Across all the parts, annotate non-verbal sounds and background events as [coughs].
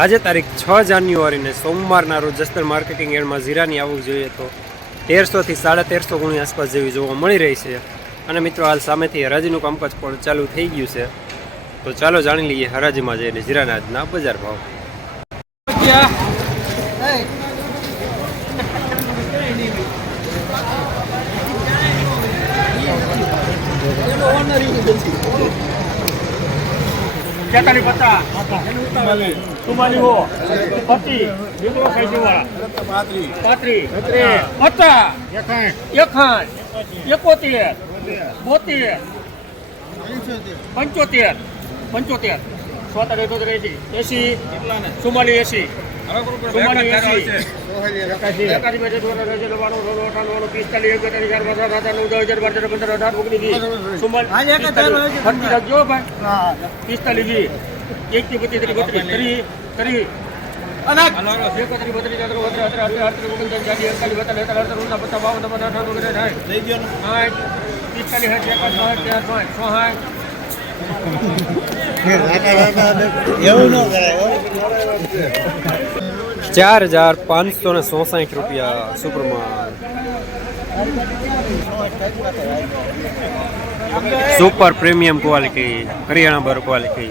આજે તારીખ છ જાન્યુઆરીને સોમવારના રોજ જસ્તર માર્કેટિંગ એડમાં જીરાની આવક જોઈએ તો તેરસોથી સાડા તેરસો ગુણી આસપાસ જેવી જોવા મળી રહી છે. અને મિત્રો, હાલ સામેથી હરાજીનું કામકાજ પણ ચાલુ થઈ ગયું છે. તો ચાલો જાણી લઈએ હરાજીમાં જઈને જીરાના આજના બજાર ભાવ. પચાસ ચુમ્માલીસ હો. પચીસ દીકરો ખાઈ વાળા પાંત્રીસ પચાસ એકાઠ એકોતેર બોતેર પંચોતેર પંચોતેર. સોતેર એકોતેર એસી. એસી સુમાલી એસી. ચુમ્માલીસ એસી. પિસ્તાલીસ પિસ્તાલીસ. વીસ. એકથી પચીસ ત્રીસ બત્રીસ ત્રીસ ત્રીસ એકત્રીસ બત્રીસ તેત્રીસ બત્રીસ અઠાર અઠાર અઠાર ઓગણચાલીસ ચાલીસ એકતાલીસ બેતાલીસ તેતાલીસ અડતાલીસ ઉનતાલીસ પચાસ બાવન ત્રેપન અઠાવન ઓગણસાઠ સાઠ પિસ્તાલીસ સાઠ એકાવન સાઠ ત્યાર પાંચ સો સાઠ ચાર હજાર પાંચસો ને ચોસાઠ રૂપિયા સુપરમાન સુપર પ્રીમિયમ ક્વોલિટી હરિયાણા બર ક્વોલિટી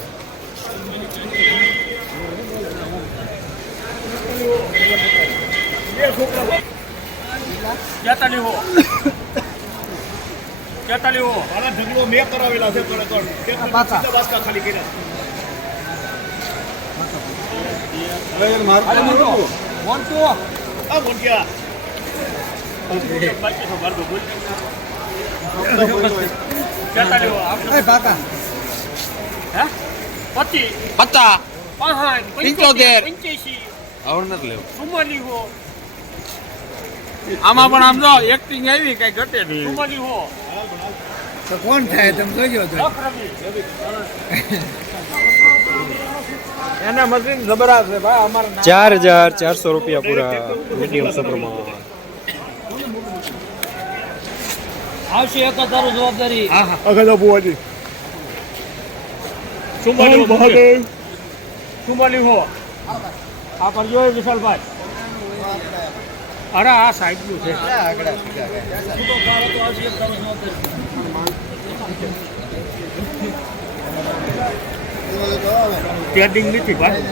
બેતાલીસ હો. [coughs] કેતાલી હો. મારા ઢગલો મેં કરાવેલા છે પણ કોણ કેટલા બાસકા ખાલી કર્યા. આ મોટિયા. બાકીસો ભરતો બોલ. બેતાલીસ હો. આપણે હે? પચીસ. પત્તા પાંચ પંચોતેર. પંચ્યાસી નથી લેવું. ચુમ્માલીસ હો. આમાં પણ આમ જો એક્ટિંગ આવી કઈ ઘટે નહીં. તો કોણ થાય? તમે જોજો તો. એના મશીન જબરા છે ભાઈ અમારા ચાર હજાર ચારસો રૂપિયા પૂરા મીડિયમ સપ્રમાણ. આવશે એક તારો જવાબદારી. અગા બુવાજી ચુમ્માલીસ હો બહાદુર ચુમ્માલીસ હો. આ પર જોયે વિશાલભાઈ? અરે આ સાઈડનું છે ટ્રેડિંગ નથી ભાઈ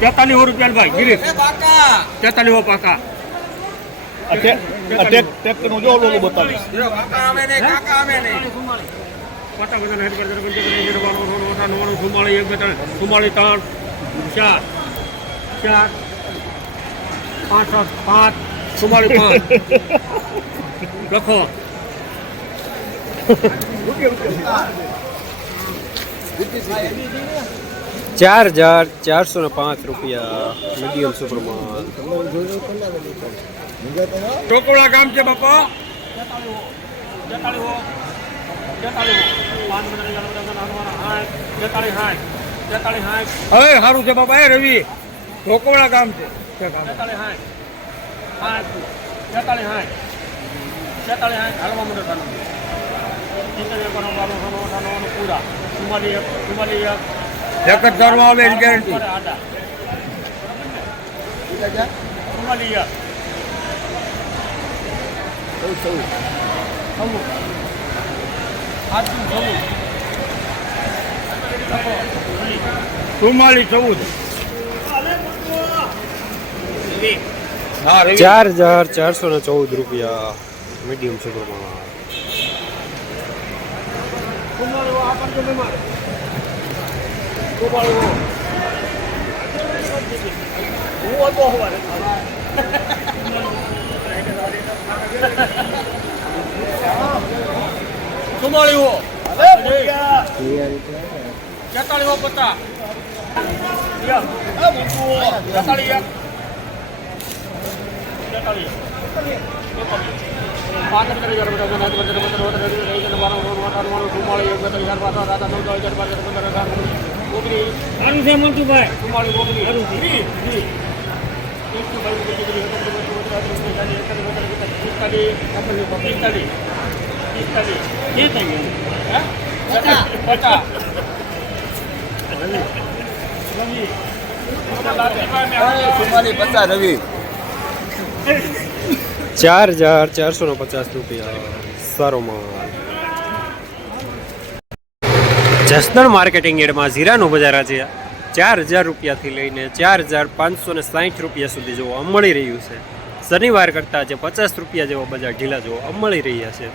તેતાલીસ રૂપિયા ભાઈ ગિરીશ તેતાલીસ પાકા ટ્રેક્ટરનું જો લોકો બતાવીશ ચુમ્માળીસ ત્રણ ચાર ચાર પાંચ પાંચ ચુમ્માળીસ પાંચ લખો ચાર હજાર ચારસો ને પાંચ રૂપિયા મીડિયમ સુપ્રમાન ટોકોળા ગામ છે બાપા હવે સારું છે બાપા એ રવિ ઢોકોળા ગામ છે તેતાલીસ હાઠ હાઠ તેતાલીસ હાઠ તેતાલીસ હાઠ હાલવા માંડો ચાલો સિત્તેર એકોનો બારો સોનો અઠાણું પૂરા ચુમ્માલીસ એક ચુમ્માલીસ એક એક જ ધર્મ આવે એની ગેરંટી ચુમ્માલીસ એક થવું આજનું થવું લખો ચુમ્માલીસ ચૌદ. હા રવિ ચાર હજાર ચારસો ને ચૌદ રૂપિયા મીડિયમ સુપરમાન ચુમ્માળીસ આ પડજો બીમાર ચુમ્માળીસ હું હતો સવારે ચુમ્માળીસ છેતાળીસ પચાસ રવિ ચાર હજાર ચારસો ને પચાસ રૂપિયા. સારો માલ. જસદણ માર્કેટિંગ એડમાં જીરાનું બજાર આજે ચાર હજાર રૂપિયાથી લઈને ચાર હજાર પાંચસો ને સાહીઠ રૂપિયા સુધી જોવા મળી રહ્યું છે. શનિવાર કરતાં આજે પચાસ રૂપિયા જેવા બજાર ઢીલા જોવા મળી રહ્યા છે.